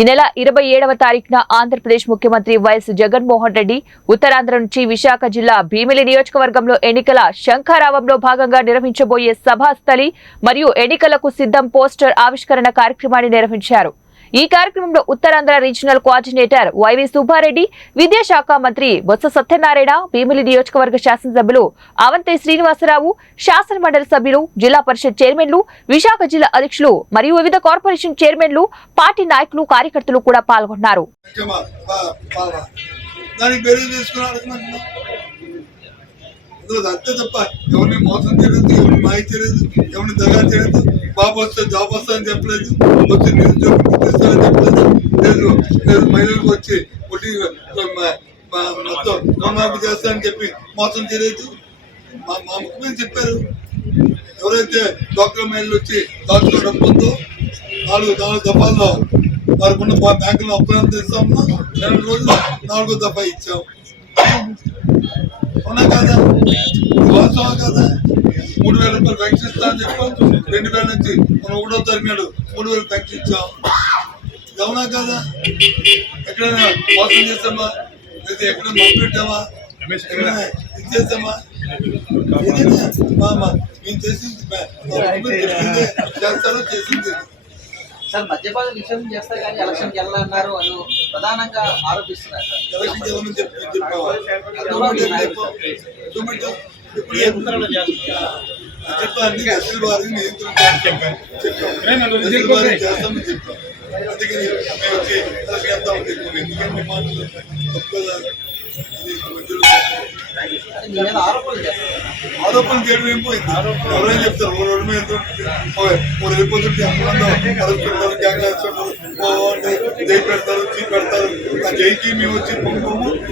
ఈ నెల ఇరవై ఏడవ తారీఖున ఆంధ్రప్రదేశ్ ముఖ్యమంత్రి వైఎస్ జగన్మోహన్ రెడ్డి ఉత్తరాంధ్ర నుంచి విశాఖ జిల్లా భీమిలి నియోజకవర్గంలో ఎన్నికల శంఖారావంలో భాగంగా నిర్వహించబోయే సభాస్థలి మరియు ఎన్నికలకు సిద్ధం పోస్టర్ ఆవిష్కరణ కార్యక్రమాన్ని నిర్వహించారు. ఈ కార్యక్రమంలో Uttarandhra regional coordinator Y V Subbareddy విద్యాశాఖ మంత్రి బొత్స సత్యనారాయణ భీమిలి నియోజకవర్గ శాసనసభ్యులు అవంతి శ్రీనివాసరావు శాసన మండలి సభ్యులు జిల్లా పరిషత్ చైర్మన్లు విశాఖ జిల్లా అధ్యక్షులు మరియు వివిధ కార్పొరేషన్ చైర్మన్లు పార్టీ నాయకులు కార్యకర్తలు కూడా పాల్గొన్నారు. అంతే తప్ప ఎవరిని మోసం చేయడం ఎవరిని తెలియదు ఎవరిని దగ్గర తెలియదు బాబు వస్తే జాబ్ వస్తా అని చెప్పలేదు. వచ్చి నిరుద్యోగం గుర్తిస్తానని చెప్పలేదు. లేదు లేదు మహిళలకు వచ్చి వడ్డీ మొత్తం రుణమాఫీ చేస్తానని చెప్పి మోసం చేయలేదు. మా మా ముఖ్యమంత్రి చెప్పారు. ఎవరైతే డాక్టర్ మహిళలు వచ్చి దాచుకో డబ్బు ఉందో నాలుగు నాలుగు దఫాల్లో వారికి ఉన్న బా- బ్యాంకులో అప్పులను తెస్తామన్నా రెండు రోజులు నాలుగో దఫా ఇచ్చాము అవునా కదా? ఇది వాస్తవం కదా? మూడు వేల రూపాయలు పెన్షన్ ఇస్తా అని చెప్పాం. రెండు వేల నుంచి మనం ఒకటో తరిగాడు మూడు వేలు పెన్షన్ ఇచ్చాం. అవునా కదా? ఎక్కడైనా మోసం చేస్తామా లేదా ఎక్కడైనా మొదలు పెట్టామా ఇది చేస్తామా ఏదైనా మా మా మేము చేసింది చేస్తారో చేసింది సార్ మద్యపాన నిషేధం చేస్తారు కానీ ఎలక్షన్కి వెళ్ళన్నారు అని ప్రధానంగా ఆరోపిస్తున్నారు సార్. ఎలక్షన్ చేయమని చెప్పి చేస్తామని చెప్పాం అందుకని మేము వచ్చి చేద్దాం ఎందుకంటే మాటలు తప్పు కదా ఇది మధ్యలో అంటే మీ మీద ఆరోపణలు చేయడం ఏం పోయింది? ఎవరైనా చెప్తారు ఓ రోడ్డు మీద ఓ వెళ్ళిపోతుంటే గ్యాంగ్ ఓ అంటే జై పెడతారు చీ పెడతారు ఆ జైకి మేము వచ్చి పొంగు